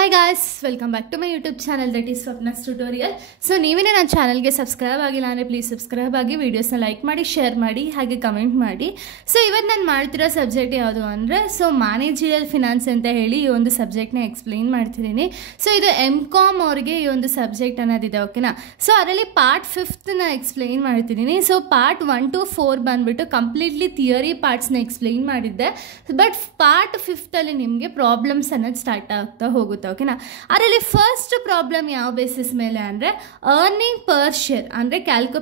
Hi guys, welcome back to my YouTube channel that is Swapna's Tutorial. So ನೀವೇನೇ ನನ್ನ ಚಾನಲ್ಗೆ subscribe ಆಗಿಲ್ಲ ಅಂದರೆ ಪ್ಲೀಸ್ ಸಬ್ಸ್ಕ್ರೈಬ್ ಆಗಿ ವಿಡಿಯೋಸ್ನ ಲೈಕ್ ಮಾಡಿ ಶೇರ್ ಮಾಡಿ ಹಾಗೆ ಕಮೆಂಟ್ ಮಾಡಿ. ಸೊ ಇವತ್ತು ನಾನು ಮಾಡ್ತಿರೋ ಸಬ್ಜೆಕ್ಟ್ ಯಾವುದು ಅಂದರೆ ಮ್ಯಾನೇಜರಿಯಲ್ ಫಿನಾನ್ಸ್ ಅಂತ ಹೇಳಿ ಈ ಒಂದು ಸಬ್ಜೆಕ್ಟ್ನ ಎಕ್ಸ್ಪ್ಲೈನ್ ಮಾಡ್ತಿದ್ದೀನಿ. ಸೊ ಇದು MCOM ಅವ್ರಿಗೆ ಈ ಒಂದು ಸಬ್ಜೆಕ್ಟ್ ಅನ್ನೋದಿದೆ, ಓಕೆನಾ. ಸೊ ಅದರಲ್ಲಿ ಪಾರ್ಟ್ 5ನ ಎಕ್ಸ್ಪ್ಲೈನ್ ಮಾಡ್ತಿದ್ದೀನಿ. ಸೊ ಪಾರ್ಟ್ 1 to 4 ಬಂದುಬಿಟ್ಟು ಕಂಪ್ಲೀಟ್ಲಿ ಥಿಯರಿ ಪಾರ್ಟ್ಸ್ನ ಎಕ್ಸ್ಪ್ಲೈನ್ ಮಾಡಿದ್ದೆ. ಬಟ್ ಪಾರ್ಟ್ 5ಅಲ್ಲಿ ನಿಮಗೆ ಪ್ರಾಬ್ಲಮ್ಸ್ ಅನ್ನೋದು ಸ್ಟಾರ್ಟ್ ಆಗ್ತಾ ಹೋಗುತ್ತೆ, ಓಕೆನಾ. ಅದರಲ್ಲಿ ಫಸ್ಟ್ ಪ್ರಾಬ್ಲಮ್ ಯಾವ ಬೇಸಿಸ್ ಮೇಲೆ ಅಂದರೆ ಅರ್ನಿಂಗ್ ಪರ್ ಶೇರ್ ಅಂದರೆ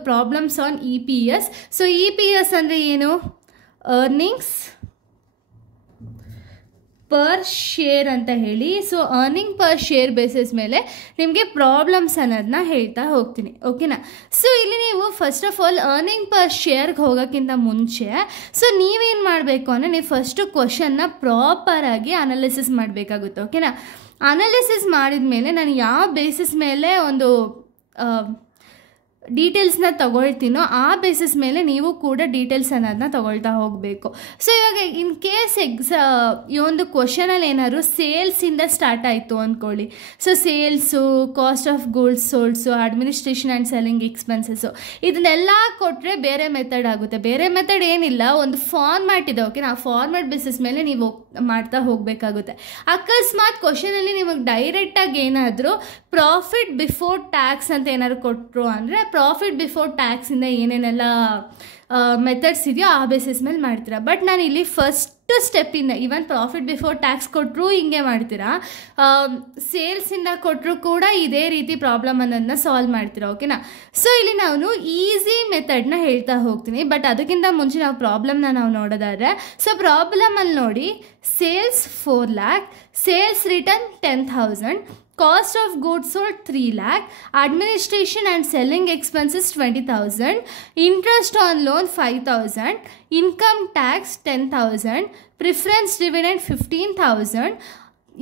problems on EPS. So EPS ಅಂದರೆ ಏನು? ಅರ್ನಿಂಗ್ಸ್ ಪರ್ ಶೇರ್ ಅಂತ ಹೇಳಿ. So earning per share basis ಮೇಲೆ ನಿಮಗೆ ಪ್ರಾಬ್ಲಮ್ಸ್ ಅನ್ನೋದನ್ನ ಹೇಳ್ತಾ ಹೋಗ್ತೀನಿ, ಓಕೆನಾ. ಸೊ ಇಲ್ಲಿ ನೀವು first of all earning per ಶೇರ್ಗೆ ಹೋಗೋಕ್ಕಿಂತ ಮುಂಚೆ ಸೊ ನೀವೇನು ಮಾಡಬೇಕು ಅಂದರೆ ನೀವು ಫಸ್ಟು ಕ್ವಶನ್ನ ಪ್ರಾಪರಾಗಿ ಅನಾಲಿಸಿಸ್ ಮಾಡಬೇಕಾಗುತ್ತೆ, ಓಕೆನಾ. ಅನಾಲಿಸಿಸ್ ಮಾಡಿದ ಮೇಲೆ ನಾನು ಯಾವ ಬೇಸಿಸ್ ಮೇಲೆ ಒಂದು ಡೀಟೇಲ್ಸ್ನ ತಗೊಳ್ತೀನೋ ಆ ಬೇಸಿಸ್ ಮೇಲೆ ನೀವು ಕೂಡ ಡೀಟೇಲ್ಸ್ ಅನ್ನೋದನ್ನ ತಗೊಳ್ತಾ ಹೋಗಬೇಕು. ಸೊ ಇವಾಗ ಇನ್ ಕೇಸ್ ಈ ಒಂದು ಕ್ವಶನಲ್ಲಿ ಏನಾದ್ರು ಸೇಲ್ಸಿಂದ ಸ್ಟಾರ್ಟ್ ಆಯಿತು ಅಂದ್ಕೊಳ್ಳಿ. So sales, cost of goods solds, administration and selling expenses ಇದನ್ನೆಲ್ಲ ಕೊಟ್ಟರೆ ಬೇರೆ ಮೆಥಡ್ ಆಗುತ್ತೆ. ಬೇರೆ ಮೆಥಡ್ ಏನಿಲ್ಲ, ಒಂದು ಫಾರ್ಮ್ಯಾಟ್ ಇದೆ, ಓಕೆ. ಆ ಫಾರ್ಮ್ಯಾಟ್ ಬೇಸಿಸ್ ಮೇಲೆ ನೀವು ಮಾಡ್ತಾ ಹೋಗಬೇಕಾಗುತ್ತೆ. ಅಕಸ್ಮಾತ್ ಕ್ವಶನಲ್ಲಿ ನಿಮಗೆ ಡೈರೆಕ್ಟಾಗಿ ಏನಾದರೂ ಪ್ರಾಫಿಟ್ ಬಿಫೋರ್ ಟ್ಯಾಕ್ಸ್ ಅಂತ ಏನಾದ್ರು ಕೊಟ್ಟರು ಅಂದರೆ ಪ್ರಾಫಿಟ್ ಬಿಫೋರ್ ಟ್ಯಾಕ್ಸಿಂದ ಏನೇನೆಲ್ಲ ಮೆಥಡ್ಸ್ ಇದೆಯೋ ಆ ಬೇಸಿಸ್ ಮೇಲೆ ಮಾಡ್ತೀರಾ. ಬಟ್ ನಾನು ಇಲ್ಲಿ ಫಸ್ಟ್ ಸ್ಟೆಪ್ಪಿಂದ ಈವನ್ ಪ್ರಾಫಿಟ್ ಬಿಫೋರ್ ಟ್ಯಾಕ್ಸ್ ಕೊಟ್ಟರು ಹಿಂಗೆ ಮಾಡ್ತೀರಾ, ಸೇಲ್ಸಿಂದ ಕೊಟ್ಟರು ಕೂಡ ಇದೇ ರೀತಿ ಪ್ರಾಬ್ಲಮ್ ಅನ್ನೋದನ್ನ ಸಾಲ್ವ್ ಮಾಡ್ತೀರಾ, ಓಕೆನಾ. ಸೊ ಇಲ್ಲಿ ನಾನು ಈಸಿ ಮೆಥಡ್ನ ಹೇಳ್ತಾ ಹೋಗ್ತೀನಿ. ಬಟ್ ಅದಕ್ಕಿಂತ ಮುಂಚೆ ನಾವು ಪ್ರಾಬ್ಲಮ್ನ ನಾವು ನೋಡೋದಾದ್ರೆ ಸೊ ಪ್ರಾಬ್ಲಮಲ್ಲಿ ನೋಡಿ, sales 4 lakh, sales return 10,000, cost of goods sold 3 lakh, administration and selling expenses 20,000, interest on loan 5,000, income tax 10,000, preference dividend 15,000,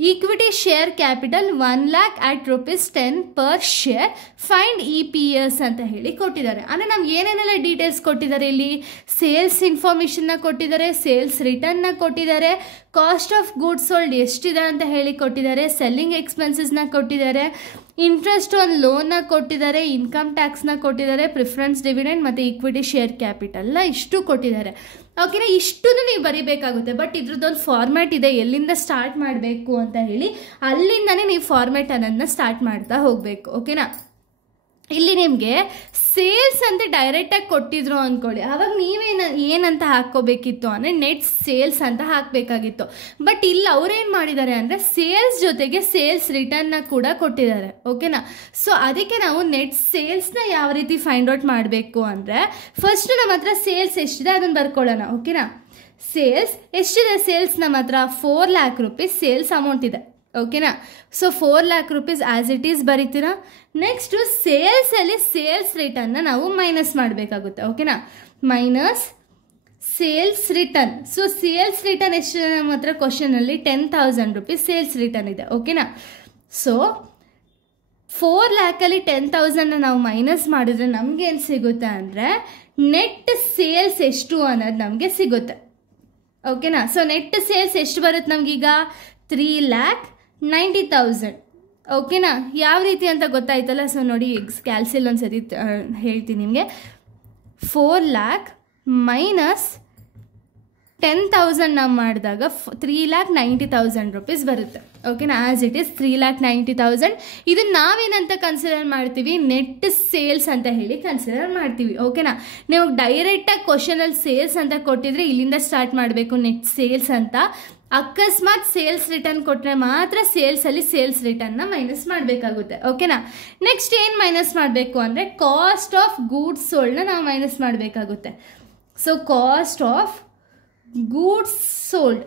equity share capital 1 lakh at ₹10 per share, find EPS ಅಂತ ಹೇಳಿ ಕೊಟ್ಟಿದ್ದಾರೆ. ಅಂದರೆ ನಮ್ಗೆ ಏನೇನೆಲ್ಲ ಡೀಟೇಲ್ಸ್ ಕೊಟ್ಟಿದ್ದಾರೆ ಇಲ್ಲಿ? Sales ಇನ್ಫಾರ್ಮೇಷನ್ನ ಕೊಟ್ಟಿದ್ದಾರೆ, sales ರಿಟರ್ನ್ನ ಕೊಟ್ಟಿದ್ದಾರೆ, ಕಾಸ್ಟ್ ಆಫ್ ಗೂಡ್ಸ್ ಸೋಲ್ಡ್ ಎಷ್ಟಿದೆ ಅಂತ ಹೇಳಿ ಕೊಟ್ಟಿದ್ದಾರೆ, ಸೆಲ್ಲಿಂಗ್ ಎಕ್ಸ್ಪೆನ್ಸಸ್ನ ಕೊಟ್ಟಿದ್ದಾರೆ, ಇಂಟ್ರೆಸ್ಟ್ ಆನ್ ಲೋನ್ನ ಕೊಟ್ಟಿದ್ದಾರೆ, ಇನ್ಕಮ್ ಟ್ಯಾಕ್ಸ್ನ ಕೊಟ್ಟಿದ್ದಾರೆ, ಪ್ರಿಫರೆನ್ಸ್ ಡಿವಿಡೆಂಡ್ ಮತ್ತು ಈಕ್ವಿಟಿ ಶೇರ್ ಕ್ಯಾಪಿಟಲ್ನ ಇಷ್ಟು ಕೊಟ್ಟಿದ್ದಾರೆ, ಓಕೆನಾ. ಇಷ್ಟನ್ನು ನೀವು ಬರೀಬೇಕಾಗುತ್ತೆ. ಬಟ್ ಇದ್ರದ್ದೊಂದು ಫಾರ್ಮ್ಯಾಟ್ ಇದೆ, ಎಲ್ಲಿಂದ ಸ್ಟಾರ್ಟ್ ಮಾಡಬೇಕು ಅಂತ ಹೇಳಿ ಅಲ್ಲಿಂದನೇ ನೀವು ಫಾರ್ಮ್ಯಾಟ್ ಅನ್ನೋದನ್ನ ಸ್ಟಾರ್ಟ್ ಮಾಡ್ತಾ ಹೋಗಬೇಕು, ಓಕೆನಾ. ಇಲ್ಲಿ ನಿಮಗೆ ಸೇಲ್ಸ್ ಅಂತ ಡೈರೆಕ್ಟಾಗಿ ಕೊಟ್ಟಿದ್ರು ಅಂದ್ಕೊಳ್ಳಿ, ಆವಾಗ ಏನಂತ ಹಾಕ್ಕೋಬೇಕಿತ್ತು ಅಂದರೆ ನೆಟ್ ಸೇಲ್ಸ್ ಅಂತ ಹಾಕಬೇಕಾಗಿತ್ತು. ಬಟ್ ಇಲ್ಲಿ ಅವ್ರೇನು ಮಾಡಿದ್ದಾರೆ ಅಂದರೆ ಸೇಲ್ಸ್ ಜೊತೆಗೆ ಸೇಲ್ಸ್ ರಿಟರ್ನ್ನ ಕೂಡ ಕೊಟ್ಟಿದ್ದಾರೆ, ಓಕೆನಾ. ಸೊ ಅದಕ್ಕೆ ನಾವು ನೆಟ್ ಸೇಲ್ಸ್ನ ಯಾವ ರೀತಿ ಫೈಂಡ್ ಔಟ್ ಮಾಡಬೇಕು ಅಂದರೆ ಫಸ್ಟ್ ನಮ್ಮ ಹತ್ರ ಸೇಲ್ಸ್ ಎಷ್ಟಿದೆ ಅದನ್ನು ಬರ್ಕೊಳ್ಳೋಣ, ಓಕೆನಾ. ಸೇಲ್ಸ್ ಎಷ್ಟಿದೆ? ಸೇಲ್ಸ್ ನಮ್ಮ ಹತ್ರ 4 lakh rupees ಸೇಲ್ಸ್ ಅಮೌಂಟ್ ಇದೆ, ಓಕೆನಾ. So 4 lakh rupees as it is ಬರೀತೀರಾ. ನೆಕ್ಸ್ಟು ಸೇಲ್ಸಲ್ಲಿ ಸೇಲ್ಸ್ ರಿಟರ್ನ್ನ ನಾವು ಮೈನಸ್ ಮಾಡಬೇಕಾಗುತ್ತೆ, ಓಕೆನಾ. Minus sales return. So sales return ಎಷ್ಟಿದೆ ನಮ್ಮ ಹತ್ರ? ಕ್ವಶನಲ್ಲಿ 10,000 rupees ಸೇಲ್ಸ್ ರಿಟರ್ನ್ ಇದೆ, ಓಕೆನಾ. ಸೊ 4 lakhಲ್ಲಿ 10,000ನ ನಾವು ಮೈನಸ್ ಮಾಡಿದ್ರೆ ನಮ್ಗೆ ಏನು ಸಿಗುತ್ತೆ ಅಂದರೆ ನೆಟ್ ಸೇಲ್ಸ್ ಎಷ್ಟು ಅನ್ನೋದು ನಮಗೆ ಸಿಗುತ್ತೆ, ಓಕೆನಾ. ಸೊ ನೆಟ್ ಸೇಲ್ಸ್ ಎಷ್ಟು ಬರುತ್ತೆ ನಮಗೀಗ? 3,90,000, ಓಕೆನಾ. ಯಾವ ರೀತಿ ಅಂತ ಗೊತ್ತಾಯ್ತಲ್ಲ. ಸೊ ನೋಡಿ ಕ್ಯಾಲ್ಸಿಲ್ ಒಂದು ಸರಿ ಹೇಳ್ತೀನಿ ನಿಮಗೆ. 4 lakh ಮೈನಸ್ 10,000 ನಾವು ಮಾಡಿದಾಗ 3,90,000 rupees ಬರುತ್ತೆ, ಓಕೆನಾ. As it is 3,90,000. ಇದನ್ನು ನಾವೇನಂತ ಕನ್ಸಿಡರ್ ಮಾಡ್ತೀವಿ? ನೆಟ್ ಸೇಲ್ಸ್ ಅಂತ ಹೇಳಿ ಕನ್ಸಿಡರ್ ಮಾಡ್ತೀವಿ, ಓಕೆನಾ. ನೀವು ಡೈರೆಕ್ಟಾಗಿ ಕ್ವಶನಲ್ಲಿ ಸೇಲ್ಸ್ ಅಂತ ಕೊಟ್ಟಿದ್ರೆ ಇಲ್ಲಿಂದ ಸ್ಟಾರ್ಟ್ ಮಾಡಬೇಕು ನೆಟ್ ಸೇಲ್ಸ್ ಅಂತ. ಅಕಸ್ಮಾತ್ ಸೇಲ್ಸ್ ರಿಟರ್ನ್ ಕೊಟ್ಟರೆ ಮಾತ್ರ ಸೇಲ್ಸಲ್ಲಿ ಸೇಲ್ಸ್ ರಿಟರ್ನ್ನ ಮೈನಸ್ ಮಾಡಬೇಕಾಗುತ್ತೆ, ಓಕೆನಾ. ನೆಕ್ಸ್ಟ್ ಏನು ಮೈನಸ್ ಮಾಡಬೇಕು ಅಂದರೆ ಕಾಸ್ಟ್ ಆಫ್ ಗೂಡ್ಸ್ ಸೋಲ್ಡ್ನ ನಾವು ಮೈನಸ್ ಮಾಡಬೇಕಾಗುತ್ತೆ. So cost of goods sold.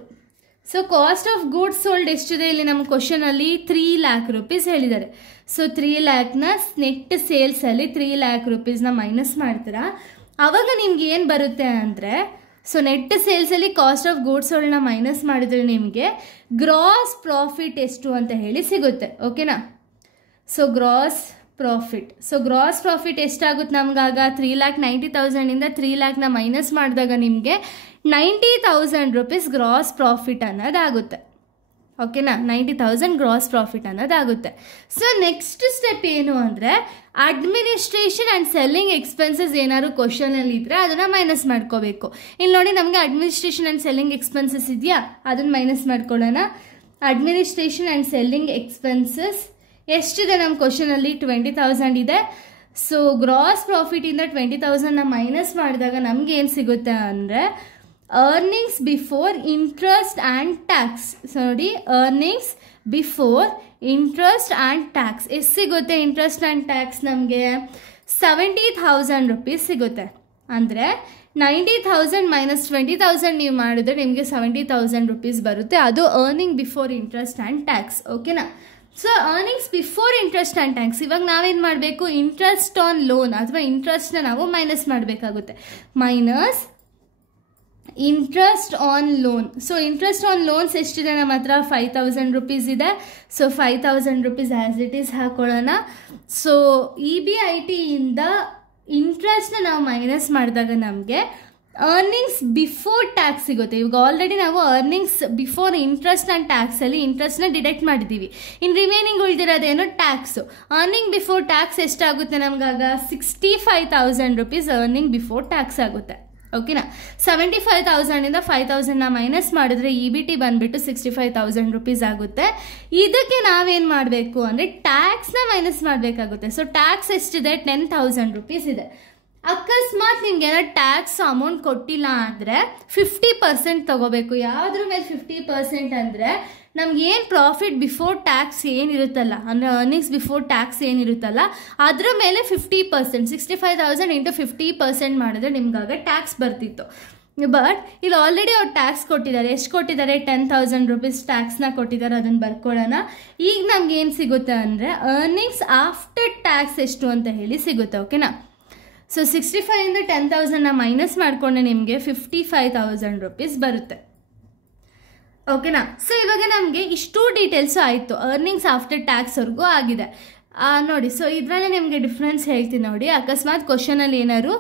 So cost of goods sold ಎಷ್ಟಿದೆ ಇಲ್ಲಿ ನಮ್ಮ ಕ್ವಶನಲ್ಲಿ? 3 lakh rupees ಹೇಳಿದ್ದಾರೆ. ಸೊ 3 lakhನ ನೆಟ್ ಸೇಲ್ಸಲ್ಲಿ 3 lakh rupeesನ ಮೈನಸ್ ಮಾಡ್ತೀರಾ. ಆವಾಗ ನಿಮ್ಗೆ ಏನು ಬರುತ್ತೆ ಅಂದರೆ ಸೊ ನೆಟ್ ಸೇಲ್ಸಲ್ಲಿ ಕಾಸ್ಟ್ ಆಫ್ ಗೂಡ್ಸ್ ಸೋಲ್ಡ್ನ ಮೈನಸ್ ಮಾಡಿದ್ರೆ ನಿಮಗೆ ಗ್ರಾಸ್ ಪ್ರಾಫಿಟ್ ಎಷ್ಟು ಅಂತ ಹೇಳಿ ಸಿಗುತ್ತೆ, ಓಕೆನಾ. So gross profit. So gross profit ಎಷ್ಟಾಗುತ್ತೆ ನಮಗಾಗ? 3,90,000ಇಂದ 3 lakhನ ಮೈನಸ್ ಮಾಡಿದಾಗ ನಿಮಗೆ 90,000 rupees ಗ್ರಾಸ್ ಪ್ರಾಫಿಟ್ ಅನ್ನೋದಾಗುತ್ತೆ, ಓಕೆನಾ. 90,000 ಗ್ರಾಸ್ ಪ್ರಾಫಿಟ್ ಅನ್ನೋದಾಗುತ್ತೆ. ಸೊ ನೆಕ್ಸ್ಟ್ ಸ್ಟೆಪ್ ಏನು ಅಂದರೆ ಅಡ್ಮಿನಿಸ್ಟ್ರೇಷನ್ ಆ್ಯಂಡ್ ಸೆಲ್ಲಿಂಗ್ ಎಕ್ಸ್ಪೆನ್ಸಸ್ ಏನಾದ್ರು ಕ್ವಶನಲ್ಲಿ ಇದ್ದರೆ ಅದನ್ನು ಮೈನಸ್ ಮಾಡ್ಕೋಬೇಕು. ಇಲ್ಲಿ ನೋಡಿ ನಮಗೆ ಅಡ್ಮಿನಿಸ್ಟ್ರೇಷನ್ ಆ್ಯಂಡ್ ಸೆಲ್ಲಿಂಗ್ ಎಕ್ಸ್ಪೆನ್ಸಸ್ ಇದೆಯಾ, ಅದನ್ನು ಮೈನಸ್ ಮಾಡ್ಕೊಳ್ಳೋಣ. ಅಡ್ಮಿನಿಸ್ಟ್ರೇಷನ್ ಆ್ಯಂಡ್ ಸೆಲ್ಲಿಂಗ್ ಎಕ್ಸ್ಪೆನ್ಸಸ್ ಎಷ್ಟಿದೆ ನಮ್ಮ ಕ್ವಶನಲ್ಲಿ? 20,000 ಇದೆ. ಸೊ ಗ್ರಾಸ್ ಪ್ರಾಫಿಟಿಂದ 20,000ನ ಮೈನಸ್ ಮಾಡಿದಾಗ ನಮ್ಗೆ ಏನು ಸಿಗುತ್ತೆ ಅಂದರೆ earnings before interest and tax. So ನೋಡಿ, earnings before interest and tax ಎಷ್ಟು ಸಿಗುತ್ತೆ? ಇಂಟ್ರೆಸ್ಟ್ ಆ್ಯಂಡ್ ಟ್ಯಾಕ್ಸ್ ನಮಗೆ 70,000 ರುಪೀಸ್ ಸಿಗುತ್ತೆ. ಅಂದರೆ 90,000 ಮೈನಸ್ 20,000 ನೀವು ಮಾಡಿದ್ರೆ ನಿಮಗೆ 70,000 ರುಪೀಸ್ ಬರುತ್ತೆ. ಅದು earning before interest and tax. ಓಕೆನಾ. So earnings before interest and tax. ಇವಾಗ ನಾವೇನು ಮಾಡಬೇಕು? ಇಂಟ್ರೆಸ್ಟ್ ಆನ್ ಲೋನ್ ಅಥವಾ ಇಂಟ್ರೆಸ್ಟ್ನ ನಾವು ಮೈನಸ್ ಮಾಡಬೇಕಾಗುತ್ತೆ. Minus interest on loan. So interest on loans ಎಷ್ಟಿದೆ ನಮ್ಮ ಹತ್ರ? 5,000 ರುಪೀಸ್ ಇದೆ. So 5,000 rupees as it is ಹಾಕೊಳ್ಳೋಣ. ಸೊ EBIT ಇಂದ ಇಂಟ್ರೆಸ್ಟ್ನ ನಾವು ಮೈನಸ್ ಮಾಡಿದಾಗ ನಮಗೆ ಅರ್ನಿಂಗ್ಸ್ ಬಿಫೋರ್ ಟ್ಯಾಕ್ಸ್ ಸಿಗುತ್ತೆ. ಇವಾಗ ಆಲ್ರೆಡಿ ನಾವು ಅರ್ನಿಂಗ್ಸ್ ಬಿಫೋರ್ ಇಂಟ್ರೆಸ್ಟ್ ಆ್ಯಂಡ್ ಟ್ಯಾಕ್ಸಲ್ಲಿ ಇಂಟ್ರೆಸ್ಟ್ನ ಡಿಡಕ್ಟ್ ಮಾಡಿದ್ದೀವಿ. ಇನ್ನು ರಿಮೈನಿಂಗ್ ಉಳಿದಿರೋದೇನು? ಟ್ಯಾಕ್ಸು. ಅರ್ನಿಂಗ್ ಬಿಫೋರ್ ಟ್ಯಾಕ್ಸ್ ಎಷ್ಟಾಗುತ್ತೆ ನಮಗಾಗ? 65,000 ರುಪೀಸ್ ಅರ್ನಿಂಗ್ ಬಿಫೋರ್ ಟ್ಯಾಕ್ಸ್ ಆಗುತ್ತೆ. ಓಕೆನಾ. 75,000ಇಂದ 5,000ನ ಮೈನಸ್ ಮಾಡಿದ್ರೆ EBT ಬಂದುಬಿಟ್ಟು 65,000 ರುಪೀಸ್ ಆಗುತ್ತೆ. ಇದಕ್ಕೆ ನಾವೇನು ಮಾಡಬೇಕು ಅಂದರೆ ಟ್ಯಾಕ್ಸ್ನ ಮೈನಸ್ ಮಾಡಬೇಕಾಗುತ್ತೆ. ಸೊ ಟ್ಯಾಕ್ಸ್ ಎಷ್ಟಿದೆ? 10,000 ರುಪೀಸ್ ಇದೆ. ಅಕಸ್ಮಾತ್ ನಿಮ್ಗೆ ಏನೋ ಟ್ಯಾಕ್ಸ್ ಅಮೌಂಟ್ ಕೊಟ್ಟಿಲ್ಲ ಅಂದರೆ 50% ತೊಗೋಬೇಕು. ಯಾವುದ್ರ ಮೇಲೆ 50% ಅಂದರೆ ನಮ್ಗೆ ಏನು ಪ್ರಾಫಿಟ್ ಬಿಫೋರ್ ಟ್ಯಾಕ್ಸ್ ಏನಿರುತ್ತಲ್ಲ, ಅಂದರೆ ಅರ್ನಿಂಗ್ಸ್ ಬಿಫೋರ್ ಟ್ಯಾಕ್ಸ್ ಏನಿರುತ್ತಲ್ಲ ಅದರ ಮೇಲೆ 50%. 65,000 ಇಂಟು 50% ಮಾಡಿದ್ರೆ ನಿಮ್ಗಾಗ ಟ್ಯಾಕ್ಸ್ ಬರ್ತಿತ್ತು. ಬಟ್ ಇಲ್ಲಿ ಆಲ್ರೆಡಿ ಅವ್ರು ಟ್ಯಾಕ್ಸ್ ಕೊಟ್ಟಿದ್ದಾರೆ. ಎಷ್ಟು ಕೊಟ್ಟಿದ್ದಾರೆ? 10,000 ರುಪೀಸ್ ಟ್ಯಾಕ್ಸ್ನ ಕೊಟ್ಟಿದ್ದಾರೆ. ಅದನ್ನು ಬರ್ಕೊಳ್ಳೋಣ. ಈಗ ನಮ್ಗೆ ಏನು ಸಿಗುತ್ತೆ ಅಂದರೆ ಅರ್ನಿಂಗ್ಸ್ ಆಫ್ಟರ್ ಟ್ಯಾಕ್ಸ್ ಎಷ್ಟು ಅಂತ ಹೇಳಿ ಸಿಗುತ್ತೆ. ಓಕೆನಾ. ಸೊ 65ಇಂದ 10,000ನ ಮೈನಸ್ ಮಾಡಿಕೊಂಡೆ ನಿಮಗೆ 55,000 ರುಪೀಸ್ ಬರುತ್ತೆ. ಓಕೆನಾ. ಸೊ ಇವಾಗ ನಮಗೆ ಇಷ್ಟು ಡೀಟೇಲ್ಸು ಆಯಿತು. ಅರ್ನಿಂಗ್ಸ್ ಆಫ್ಟರ್ ಟ್ಯಾಕ್ಸ್ವರೆಗೂ ಆಗಿದೆ ನೋಡಿ. ಸೊ ಇದರಲ್ಲೇ ನಿಮಗೆ ಡಿಫ್ರೆನ್ಸ್ ಹೇಳ್ತೀನಿ ನೋಡಿ. ಅಕಸ್ಮಾತ್ ಕ್ವಶನಲ್ಲಿ ಏನಾದ್ರು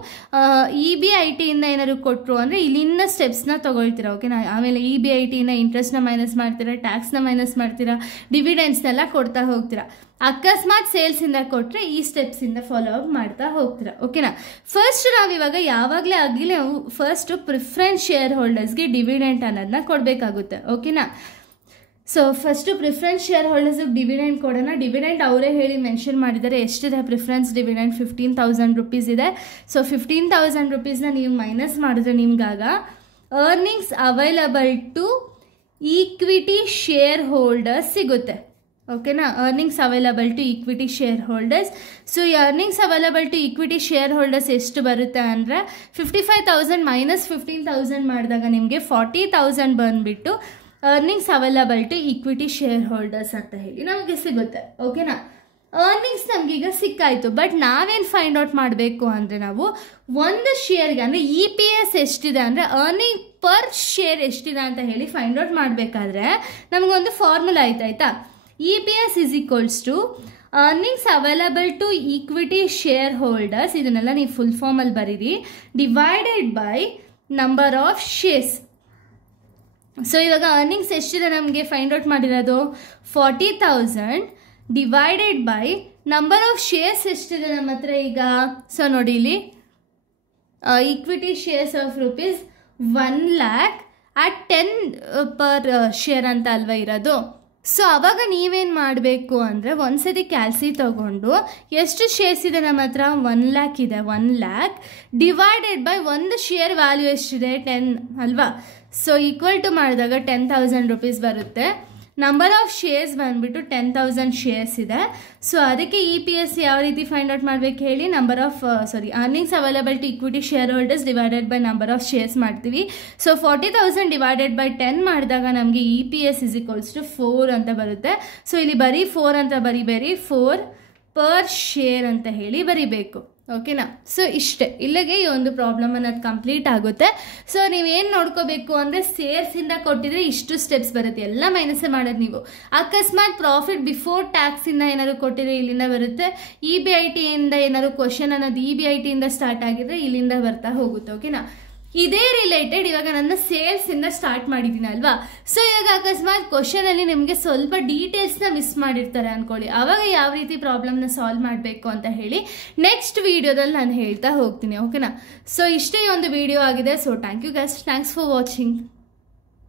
EBIT ಇಂದ ಏನಾದ್ರು ಕೊಟ್ಟರು ಅಂದರೆ ಇಲ್ಲಿಂದ ಸ್ಟೆಪ್ಸ್ನ ತೊಗೊಳ್ತೀರಾ. ಓಕೆನಾ. ಆಮೇಲೆ EBIT ಇಂದ ಇಂಟ್ರೆಸ್ಟ್ನ ಮೈನಸ್ ಮಾಡ್ತೀರಾ, ಟ್ಯಾಕ್ಸ್ನ ಮೈನಸ್ ಮಾಡ್ತೀರಾ, ಡಿವಿಡೆಂಡ್ಸ್ನೆಲ್ಲ ಕೊಡ್ತಾ ಹೋಗ್ತೀರಾ. ಅಕಸ್ಮಾತ್ ಸೇಲ್ಸಿಂದ ಕೊಟ್ಟರೆ ಈ ಸ್ಟೆಪ್ಸಿಂದ ಫಾಲೋ ಅಪ್ ಮಾಡ್ತಾ ಹೋಗ್ತೀರಾ. ಓಕೆನಾ. ಫಸ್ಟ್ ನಾವಿವಾಗ ಯಾವಾಗಲೇ ಆಗಲಿ ನಾವು ಫಸ್ಟು ಪ್ರಿಫರೆನ್ಸ್ ಶೇರ್ ಹೋಲ್ಡರ್ಸ್ಗೆ ಡಿವಿಡೆಂಟ್ ಅನ್ನೋದನ್ನ ಕೊಡಬೇಕಾಗುತ್ತೆ. ಓಕೆನಾ. ಸೊ ಫಸ್ಟು ಪ್ರಿಫರೆನ್ಸ್ ಶೇರ್ ಹೋಲ್ಡರ್ಸ್ಗೆ ಡಿವಿಡೆಂಟ್ ಕೊಡೋಣ. ಡಿವಿಡೆಂಟ್ ಅವರೇ ಹೇಳಿ ಮೆನ್ಷನ್ ಮಾಡಿದ್ದಾರೆ. ಎಷ್ಟಿದೆ ಪ್ರಿಫರೆನ್ಸ್ ಡಿವಿಡೆಂಟ್? 15,000 ರುಪೀಸ್ ಇದೆ. ಸೊ 15,000 ರುಪೀಸ್ನ ನೀವು ಮೈನಸ್ ಮಾಡಿದ್ರೆ ನಿಮ್ಗಾಗ earnings available to equity share holders ಸಿಗುತ್ತೆ. ಓಕೆನಾ. Earnings available to equity share holders. So ಈ earnings available to equity share holders ಎಷ್ಟು ಬರುತ್ತೆ ಅಂದರೆ 55,000 ಮೈನಸ್ 15,000 ಮಾಡಿದಾಗ ನಿಮಗೆ 40,000 ಬಂದುಬಿಟ್ಟು earnings available to equity share holders ಅಂತ ಹೇಳಿ ನಮಗೆ ಸಿಗುತ್ತೆ. ಓಕೆನಾ. ಅರ್ನಿಂಗ್ಸ್ ನಮಗೀಗ ಸಿಕ್ಕಾಯಿತು. ಬಟ್ ನಾವೇನು ಫೈಂಡ್ ಔಟ್ ಮಾಡಬೇಕು ಅಂದರೆ ನಾವು ಒಂದು ಶೇರ್ಗೆ ಅಂದರೆ EPS ಎಷ್ಟಿದೆ ಅಂದರೆ ಅರ್ನಿಂಗ್ ಪರ್ ಶೇರ್ ಎಷ್ಟಿದೆ ಅಂತ ಹೇಳಿ ಫೈಂಡ್ ಔಟ್ ಮಾಡಬೇಕಾದ್ರೆ ನಮಗೊಂದು ಫಾರ್ಮುಲಾ ಆಯ್ತಾ. EPS is equals to earnings available to equity shareholders, ಇದನ್ನೆಲ್ಲ ನೀವು ಫುಲ್ ಫಾರ್ಮಲ್ಲಿ ಬರೀರಿ, divided by number of shares. So ಇವಾಗ ಅರ್ನಿಂಗ್ಸ್ ಎಷ್ಟಿದೆ ನಮಗೆ ಫೈಂಡ್ ಔಟ್ ಮಾಡಿರೋದು? 40,000 divided by number of shares ಎಷ್ಟಿದೆ ನಮ್ಮ ಹತ್ರ ಈಗ? ಸೊ ನೋಡಿ ಇಲ್ಲಿ equity shares of rupees 1 lakh at 10 per share ಅಂತ ಅಲ್ವಾ ಇರೋದು. ಸೊ ಅವಾಗ ನೀವೇನು ಮಾಡಬೇಕು ಅಂದರೆ ಒಂದ್ಸತಿ ಕ್ಯಾಲ್ಸಿ ತೊಗೊಂಡು ಎಷ್ಟು ಶೇರ್ಸ್ ಇದೆ ನಮ್ಮ ಹತ್ರ? 1 lakh ಇದೆ. 1 lakh ಡಿವೈಡೆಡ್ ಬೈ ಒಂದು ಶೇರ್ ವ್ಯಾಲ್ಯೂ ಎಷ್ಟಿದೆ? 10 ಅಲ್ವಾ. ಸೊ ಈಕ್ವಲ್ ಟು ಮಾಡಿದಾಗ 10,000 ರುಪೀಸ್ ಬರುತ್ತೆ. ನಂಬರ್ ಆಫ್ ಶೇರ್ಸ್ ಬಂದುಬಿಟ್ಟು 10,000 ಶೇರ್ಸ್ ಇದೆ. ಸೊ ಅದಕ್ಕೆ EPS ಯಾವ ರೀತಿ ಫೈಂಡ್ ಔಟ್ ಮಾಡಬೇಕು ಹೇಳಿ? Earnings available to equity share holders divided by number of shares ಮಾಡ್ತೀವಿ. ಸೊ 40,000 ಡಿವೈಡೆಡ್ ಬೈ 10 ಮಾಡಿದಾಗ ನಮಗೆ EPS is equals to 4 ಅಂತ ಬರುತ್ತೆ. ಸೊ ಇಲ್ಲಿ ಬರೀ 4 ಅಂತ ಬರಿಬೇಡಿ, 4 ಪರ್ ಶೇರ್ ಅಂತ ಹೇಳಿ ಬರಿಬೇಕು. ಓಕೆನಾ. ಸೊ ಇಷ್ಟೇ, ಇಲ್ಲಿಗೆ ಈ ಒಂದು ಪ್ರಾಬ್ಲಮ್ ಅನ್ನೋದು ಕಂಪ್ಲೀಟ್ ಆಗುತ್ತೆ. ಸೊ ನೀವೇನು ನೋಡ್ಕೋಬೇಕು ಅಂದರೆ ಸೇಲ್ಸಿಂದ ಕೊಟ್ಟಿದ್ರೆ ಇಷ್ಟು ಸ್ಟೆಪ್ಸ್ ಬರುತ್ತೆ, ಎಲ್ಲ ಮೈನಸ್ ಮಾಡೋದು ನೀವು. ಅಕಸ್ಮಾತ್ ಪ್ರಾಫಿಟ್ ಬಿಫೋರ್ ಟ್ಯಾಕ್ಸಿಂದ ಏನಾದ್ರು ಕೊಟ್ಟಿದ್ರೆ ಇಲ್ಲಿಂದ ಬರುತ್ತೆ. EBIT ಇಂದ ಏನಾದ್ರು ಕ್ವಶನ್ ಅನ್ನೋದು EBIT ಇಂದ ಸ್ಟಾರ್ಟ್ ಆಗಿದ್ರೆ ಇಲ್ಲಿಂದ ಬರ್ತಾ ಹೋಗುತ್ತೆ. ಓಕೆನಾ. ಇದೇ ರಿಲೇಟೆಡ್ ಇವಾಗ ನನ್ನ ಸೇಲ್ಸಿಂದ ಸ್ಟಾರ್ಟ್ ಮಾಡಿದ್ದೀನಿ ಅಲ್ವಾ. ಸೊ ಇವಾಗ ಅಕಸ್ಮಾತ್ ಕ್ವಶನಲ್ಲಿ ನಿಮಗೆ ಸ್ವಲ್ಪ ಡೀಟೇಲ್ಸ್ನ ಮಿಸ್ ಮಾಡಿರ್ತಾರೆ ಅಂದ್ಕೊಳ್ಳಿ, ಆವಾಗ ಯಾವ ರೀತಿ ಪ್ರಾಬ್ಲಮ್ನ ಸಾಲ್ವ್ ಮಾಡಬೇಕು ಅಂತ ಹೇಳಿ ನೆಕ್ಸ್ಟ್ ವಿಡಿಯೋದಲ್ಲಿ ನಾನು ಹೇಳ್ತಾ ಹೋಗ್ತೀನಿ, ಓಕೆನಾ. ಸೊ ಇಷ್ಟೇ ಒಂದು ವಿಡಿಯೋ ಆಗಿದೆ. So thank you guys, thanks for watching.